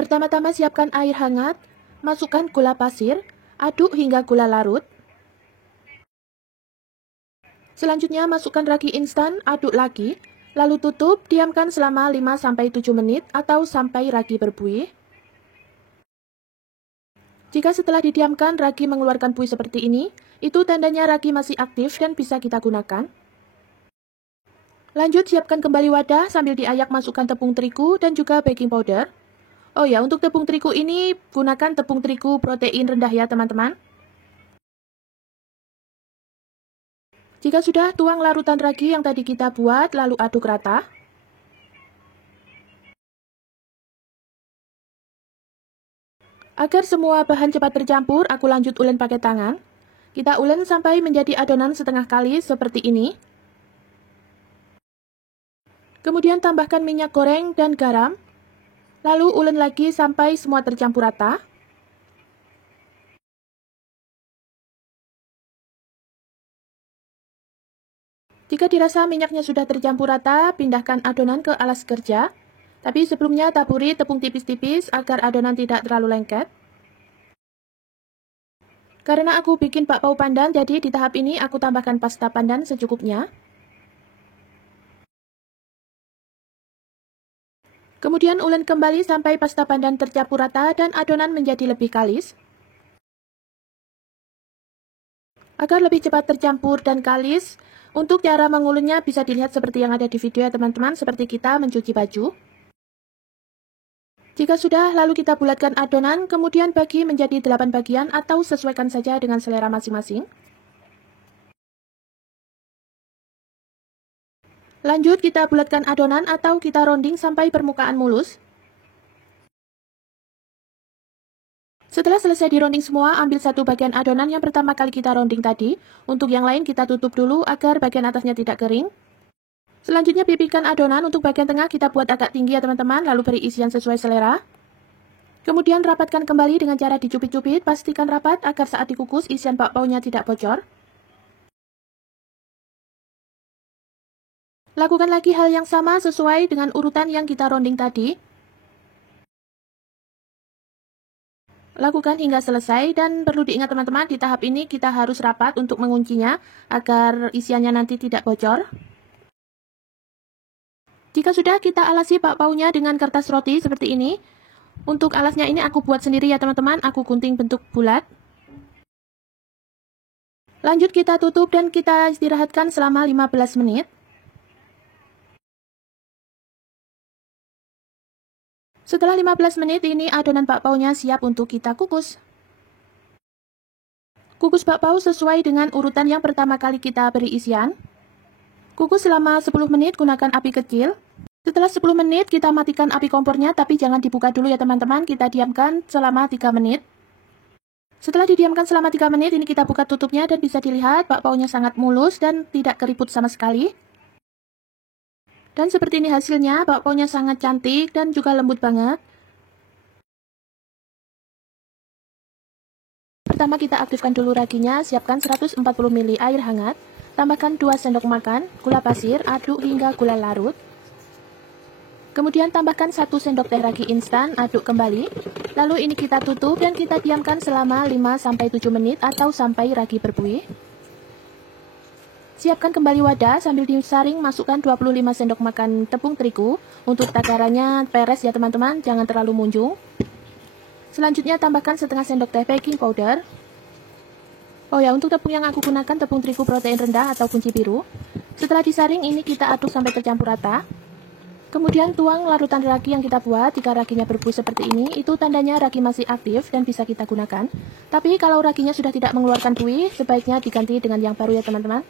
Pertama-tama siapkan air hangat, masukkan gula pasir, aduk hingga gula larut. Selanjutnya masukkan ragi instan, aduk lagi, lalu tutup, diamkan selama 5-7 menit atau sampai ragi berbuih. Jika setelah didiamkan ragi mengeluarkan buih seperti ini, itu tandanya ragi masih aktif dan bisa kita gunakan. Lanjut siapkan kembali wadah sambil diayak masukkan tepung terigu dan juga baking powder. Oh ya, untuk tepung terigu ini gunakan tepung terigu protein rendah ya teman-teman. Jika sudah, tuang larutan ragi yang tadi kita buat lalu aduk rata. Agar semua bahan cepat tercampur, aku lanjut ulen pakai tangan. Kita ulen sampai menjadi adonan setengah kali seperti ini. Kemudian tambahkan minyak goreng dan garam. Lalu ulen lagi sampai semua tercampur rata. Jika dirasa minyaknya sudah tercampur rata, pindahkan adonan ke alas kerja. Tapi sebelumnya taburi tepung tipis-tipis agar adonan tidak terlalu lengket. Karena aku bikin bakpao pandan, jadi di tahap ini aku tambahkan pasta pandan secukupnya. Kemudian ulen kembali sampai pasta pandan tercampur rata dan adonan menjadi lebih kalis. Agar lebih cepat tercampur dan kalis, untuk cara mengulunnya bisa dilihat seperti yang ada di video ya teman-teman, seperti kita mencuci baju. Jika sudah, lalu kita bulatkan adonan, kemudian bagi menjadi 8 bagian atau sesuaikan saja dengan selera masing-masing. Lanjut kita bulatkan adonan atau kita rounding sampai permukaan mulus. Setelah selesai di rounding semua, ambil satu bagian adonan yang pertama kali kita rounding tadi. Untuk yang lain kita tutup dulu agar bagian atasnya tidak kering. Selanjutnya pipihkan adonan, untuk bagian tengah kita buat agak tinggi ya teman-teman, lalu beri isian sesuai selera. Kemudian rapatkan kembali dengan cara dicupit-cupit, pastikan rapat agar saat dikukus isian bakpaonya tidak bocor. Lakukan lagi hal yang sama sesuai dengan urutan yang kita rounding tadi. Lakukan hingga selesai dan perlu diingat teman-teman, di tahap ini kita harus rapat untuk menguncinya agar isiannya nanti tidak bocor. Jika sudah, kita alasi bakpaonya dengan kertas roti seperti ini. Untuk alasnya ini aku buat sendiri ya teman-teman, aku gunting bentuk bulat. Lanjut kita tutup dan kita istirahatkan selama 15 menit. Setelah 15 menit ini adonan bakpaonya siap untuk kita kukus. Kukus bakpao sesuai dengan urutan yang pertama kali kita beri isian. Kukus selama 10 menit, gunakan api kecil. Setelah 10 menit kita matikan api kompornya, tapi jangan dibuka dulu ya teman-teman, kita diamkan selama 3 menit. Setelah didiamkan selama 3 menit, ini kita buka tutupnya dan bisa dilihat bakpaonya sangat mulus dan tidak keriput sama sekali. Dan seperti ini hasilnya, bakpaonya sangat cantik dan juga lembut banget. Pertama kita aktifkan dulu raginya, siapkan 140 ml air hangat, tambahkan 2 sendok makan gula pasir, aduk hingga gula larut. Kemudian tambahkan 1 sendok teh ragi instan, aduk kembali. Lalu ini kita tutup dan kita diamkan selama 5-7 menit atau sampai ragi berbuih. Siapkan kembali wadah sambil disaring, masukkan 25 sendok makan tepung terigu. Untuk takarannya peres ya teman-teman, jangan terlalu munjung. Selanjutnya tambahkan setengah sendok teh baking powder. Oh ya, untuk tepung yang aku gunakan tepung terigu protein rendah atau kunci biru. Setelah disaring ini kita aduk sampai tercampur rata. Kemudian tuang larutan ragi yang kita buat. Jika raginya berbuih seperti ini, itu tandanya ragi masih aktif dan bisa kita gunakan. Tapi kalau raginya sudah tidak mengeluarkan buih, sebaiknya diganti dengan yang baru ya teman-teman.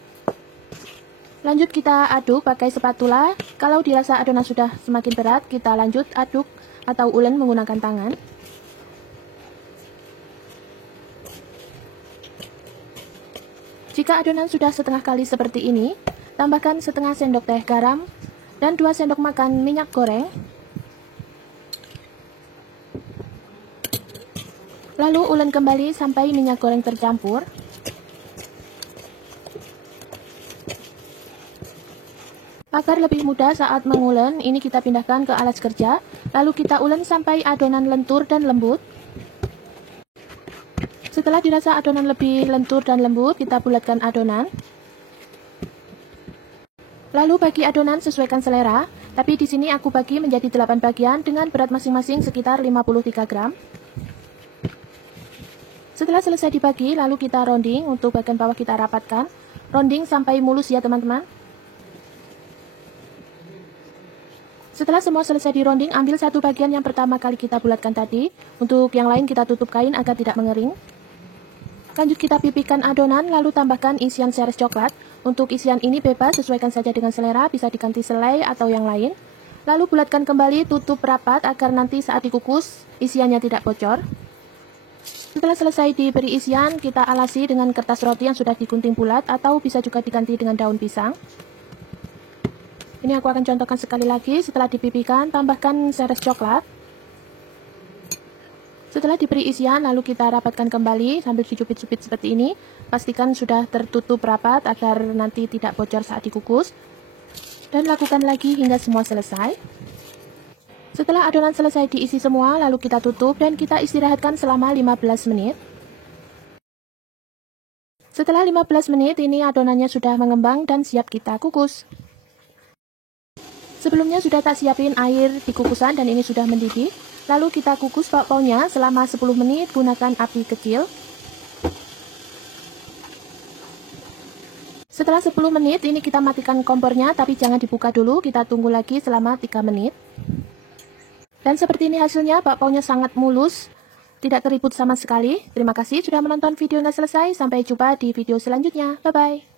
Lanjut kita aduk pakai spatula. Kalau dirasa adonan sudah semakin berat, kita lanjut aduk atau ulen menggunakan tangan. Jika adonan sudah setengah kali seperti ini, tambahkan setengah sendok teh garam dan 2 sendok makan minyak goreng. Lalu ulen kembali sampai minyak goreng tercampur. Agar lebih mudah saat mengulen, ini kita pindahkan ke alas kerja, lalu kita ulen sampai adonan lentur dan lembut. Setelah dirasa adonan lebih lentur dan lembut, kita bulatkan adonan. Lalu bagi adonan sesuaikan selera, tapi di sini aku bagi menjadi 8 bagian dengan berat masing-masing sekitar 53 gram. Setelah selesai dibagi, lalu kita rounding, untuk bagian bawah kita rapatkan. Rounding sampai mulus ya teman-teman. Setelah semua selesai di rounding, ambil satu bagian yang pertama kali kita bulatkan tadi. Untuk yang lain kita tutup kain agar tidak mengering. Lanjut kita pipihkan adonan, lalu tambahkan isian seres coklat. Untuk isian ini bebas, sesuaikan saja dengan selera, bisa diganti selai atau yang lain. Lalu bulatkan kembali, tutup rapat agar nanti saat dikukus, isiannya tidak bocor. Setelah selesai diberi isian, kita alasi dengan kertas roti yang sudah digunting bulat atau bisa juga diganti dengan daun pisang. Ini aku akan contohkan sekali lagi. Setelah dipipihkan, tambahkan seres coklat. Setelah diberi isian, lalu kita rapatkan kembali sambil dijepit-jepit seperti ini. Pastikan sudah tertutup rapat agar nanti tidak bocor saat dikukus. Dan lakukan lagi hingga semua selesai. Setelah adonan selesai diisi semua, lalu kita tutup dan kita istirahatkan selama 15 menit. Setelah 15 menit, ini adonannya sudah mengembang dan siap kita kukus. Sebelumnya sudah tak siapin air di kukusan dan ini sudah mendidih. Lalu kita kukus bakpaunya selama 10 menit, gunakan api kecil. Setelah 10 menit, ini kita matikan kompornya, tapi jangan dibuka dulu, kita tunggu lagi selama 3 menit. Dan seperti ini hasilnya, bakpaunya sangat mulus, tidak keriput sama sekali. Terima kasih sudah menonton video hingga selesai, sampai jumpa di video selanjutnya, bye-bye.